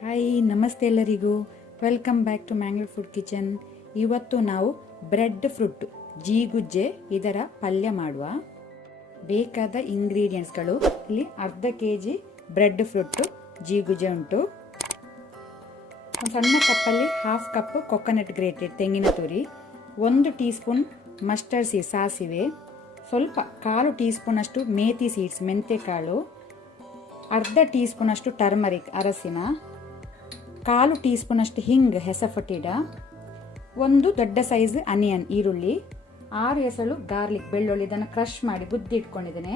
Hi, ನಮಸ್ತೆ ಎಲ್ಲರಿಗೂ. Welcome back to Mangalore food kitchen. ಇವತ್ತು ನಾವು ಬ್ರೆಡ್ ಫ್ರೂಟ್ ಜೀಗುಜ್ಜೆ ಇದರ ಪಲ್ಯ ಮಾಡುವ. ಬೇಕಾದ ಇಂಗ್ರೀಡಿಯೆಂಟ್ಸ್ಗಳು ಇಲ್ಲಿ ಅರ್ಧ kg ಬ್ರೆಡ್ ಫ್ರೂಟ್ ಜೀಗುಜ್ಜೆ ಉಂಟು. ಒಂದು ಸಣ್ಣ ಕಪ್ಪಲ್ಲಿ 1/2 ಕಪ್ ಕೊಕೊನಟ್ ಗ್ರೇಟೆಡ್ ತೆಂಗಿನ ತುರಿ, 1 ಟೀ ಸ್ಪೂನ್ ಮಸ್ಟರ್ಡ್ ಸೀಡ್ಸ್ ಸಾಸಿವೆ, ಸ್ವಲ್ಪ 1/4 ಟೀ ಸ್ಪೂನ್ ಅಷ್ಟು ಮೇಥಿ ಸೀಡ್ಸ್ ಮೆಂತೆಕಾಳು, ಅರ್ಧ ಟೀ ಸ್ಪೂನ್ ಅಷ್ಟು ಟರ್ಮರಿಕ್ ಅರಸಿನ, 1/4 ಟೀ ಸ್ಪೂನ್ ಅಷ್ಟು ಹಿಂಗ್ ಹೆಸಫಟಿಡ, 1 ದೊಡ್ಡ ಸೈಜ್ ಅನಿಯನ್ ಈರುಳ್ಳಿ, 6 ಎಸಳು ಗಾರ್ಲಿಕ್ ಬೆಳ್ಳುಳ್ಳಿ ಇದನ್ನು ಕ್ರಷ್ ಮಾಡಿ ಬುದ್ದಿ ಇಟ್ಕೊಂಡಿದ್ದೇನೆ,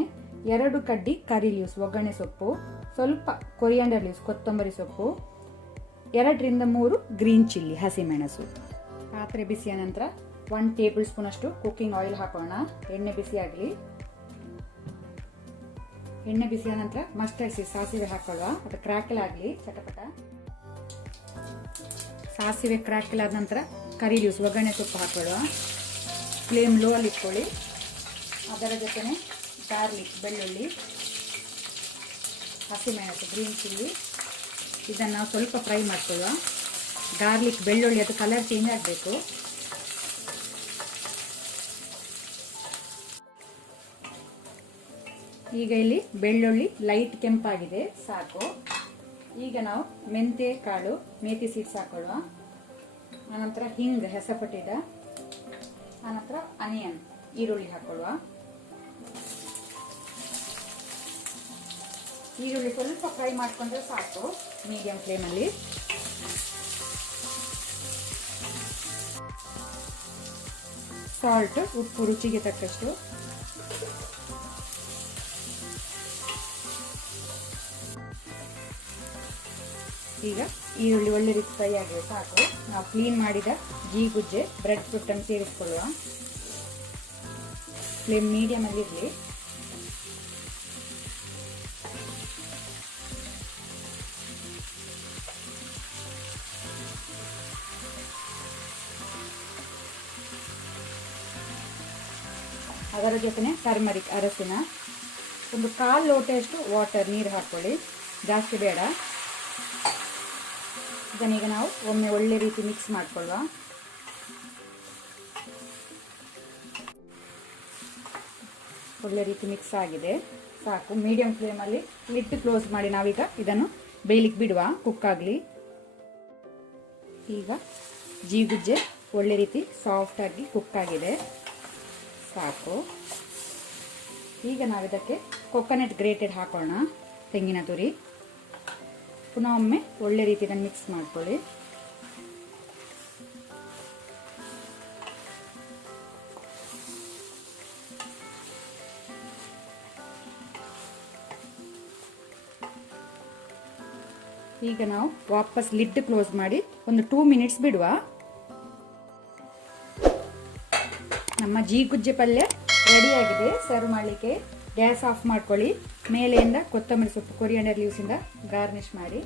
2 ಕಡ್ಡಿ ಕರಿ ಲೀವ್ಸ್ ಒಗ್ಗರಣೆ ಸೊಪ್ಪು, ಸ್ವಲ್ಪ ಕೊರಿಯಾಂಡರ್ ಲೀವ್ಸ್ ಕೊತ್ತಂಬರಿ ಸೊಪ್ಪು, 2 ರಿಂದ 3 ಗ್ರೀನ್ ಚಿಲ್ಲಿ ಹಸಿಮೆಣಸು. ಪಾತ್ರೆ ಬಿಸಿಯ ನಂತರ 1 ಟೇಬಲ್ ಸ್ಪೂನ್ ಅಷ್ಟು ಕುಕ್ಕಿಂಗ್ ಆಯಿಲ್ ಹಾಕೋಣ. ಎಣ್ಣೆ ಬಿಸಿ ಆಗಲಿ. ಎಣ್ಣೆ ಬಿಸಿಯ ನಂತರ ಮಸ್ಟರ್ಡ್ ಸೀಡ್ಸ್ ಸಾಸಿವೆ ಹಾಕೊಳ್ಳುವ. ಅದು ಕ್ರ್ಯಾಕಲ್ ಆಗಲಿ ಚಟಪಟ. ಸಾಸಿವೆ ಕ್ರ್ಯಾಕಲ್ ಆದ ನಂತರ ಕರಿ ಲೀವ್ಸ್ ಒಗ್ಗರಣೆ ಸೊಪ್ಪು ಹಾಕೊಳ್ಳುವ. ಫ್ಲೇಮ್ ಲೋ ಅಲ್ಲಿ ಇಟ್ಕೊಳ್ಳಿ. ಅದರ ಜೊತೆನೆ ಗಾರ್ಲಿಕ್ ಬೆಳ್ಳುಳ್ಳಿ, ಹಸಿಮೆಣಸು, ಗ್ರೀನ್ ಚಿಲ್ಲಿ ಇದನ್ನು ನಾವು ಸ್ವಲ್ಪ ಫ್ರೈ ಮಾಡ್ಕೊಳ್ಳುವ. ಗಾರ್ಲಿಕ್ ಬೆಳ್ಳುಳ್ಳಿ ಅದು ಕಲರ್ ಚೇಂಜ್ ಆಗಬೇಕು. ಈಗ ಇಲ್ಲಿ ಬೆಳ್ಳುಳ್ಳಿ ಲೈಟ್ ಕೆಂಪಾಗಿದೆ, ಸಾಕು. ಈಗ ನಾವು ಮೆಂತೆ ಕಾಳು ಮೇಥಿ ಸೀಡ್ಸ್ ಹಾಕೊಳ್ಳುವ. ಆನಂತರ ಹಿಂಗ್ ಹೆಸಪಟ್ಟಿದ, ಆನಂತರ ಅನಿಯನ್ ಈರುಳ್ಳಿ ಹಾಕೊಳ್ಳುವ. ಈರುಳ್ಳಿ ಸ್ವಲ್ಪ ಫ್ರೈ ಮಾಡಿಕೊಂಡ್ರೆ ಸಾಕು ಮೀಡಿಯಂ ಫ್ಲೇಮಲ್ಲಿ. ಸಾಲ್ಟ್ ಉಪ್ಪು ರುಚಿಗೆ ತಕ್ಕಷ್ಟು. ಈಗ ಈರುಳ್ಳಿ ಒಳ್ಳೆ ರೀತಿ ಫ್ರೈ ಆಗಿದೆ, ಸಾಕು. ನಾವು ಕ್ಲೀನ್ ಮಾಡಿದ ಜೀಗುಜ್ಜೆ ಬ್ರೆಡ್ ಫ್ರೂಟ್ ಅನ್ನು ಸೇರಿಸಿಕೊಳ್ಳುವ. ಫ್ಲೇಮ್ ಮೀಡಿಯಂ ಅಲ್ಲಿ ಇರಲಿ. ಅದರ ಜೊತೆನೆ ಟರ್ಮರಿಕ್ ಅರಸಿನ, 1/4 ಲೋಟೆಯಷ್ಟು ವಾಟರ್ ನೀರು ಹಾಕೊಳ್ಳಿ, ಜಾಸ್ತಿ ಬೇಡ. ಇದನ್ನೀಗ ನಾವು ಒಮ್ಮೆ ಒಳ್ಳೆ ರೀತಿ ಮಿಕ್ಸ್ ಮಾಡ್ಕೊಳ್ಳುವ. ಒಳ್ಳೆ ರೀತಿ ಮಿಕ್ಸ್ ಆಗಿದೆ, ಸಾಕು. ಮೀಡಿಯಂ ಫ್ಲೇಮಲ್ಲಿ ಲಿಡ್ ಕ್ಲೋಸ್ ಮಾಡಿ ನಾವೀಗ ಇದನ್ನು ಬೇಯಲಿಕ್ಕೆ ಬಿಡುವ, ಕುಕ್ ಆಗಲಿ. ಈಗ ಜೀಗುಜ್ಜೆ ಒಳ್ಳೆ ರೀತಿ ಸಾಫ್ಟ್ ಆಗಿ ಕುಕ್ ಆಗಿದೆ, ಸಾಕು. ಈಗ ನಾವಿದಕ್ಕೆ ಕೊಕೊನಟ್ ಗ್ರೇಟೆಡ್ ಹಾಕೋಣ, ತೆಂಗಿನ ತುರಿ. ಪುನಃ ಒಮ್ಮೆ ಒಳ್ಳೆ ರೀತಿ ಇದನ್ನು ಮಿಕ್ಸ್ ಮಾಡ್ಕೊಳ್ಳಿ. ಈಗ ನಾವು ವಾಪಸ್ ಲಿಡ್ ಕ್ಲೋಸ್ ಮಾಡಿ ಒಂದು 2 ಮಿನಿಟ್ಸ್ ಬಿಡುವ. ನಮ್ಮ ಜೀಗುಜ್ಜೆ ಪಲ್ಯ ರೆಡಿಯಾಗಿದೆ, ಸರ್ವ್ ಮಾಡಲಿಕ್ಕೆ. ಗ್ಯಾಸ್ ಆಫ್ ಮಾಡ್ಕೊಳ್ಳಿ. ಮೇಲೆಯಿಂದ ಕೊತ್ತಂಬರಿ ಸೊಪ್ಪು ಕೊರಿಯಾಂಡರ್ ಲೀವ್ಸ್ ಇಂದ ಗಾರ್ನಿಶ್ ಮಾಡಿ.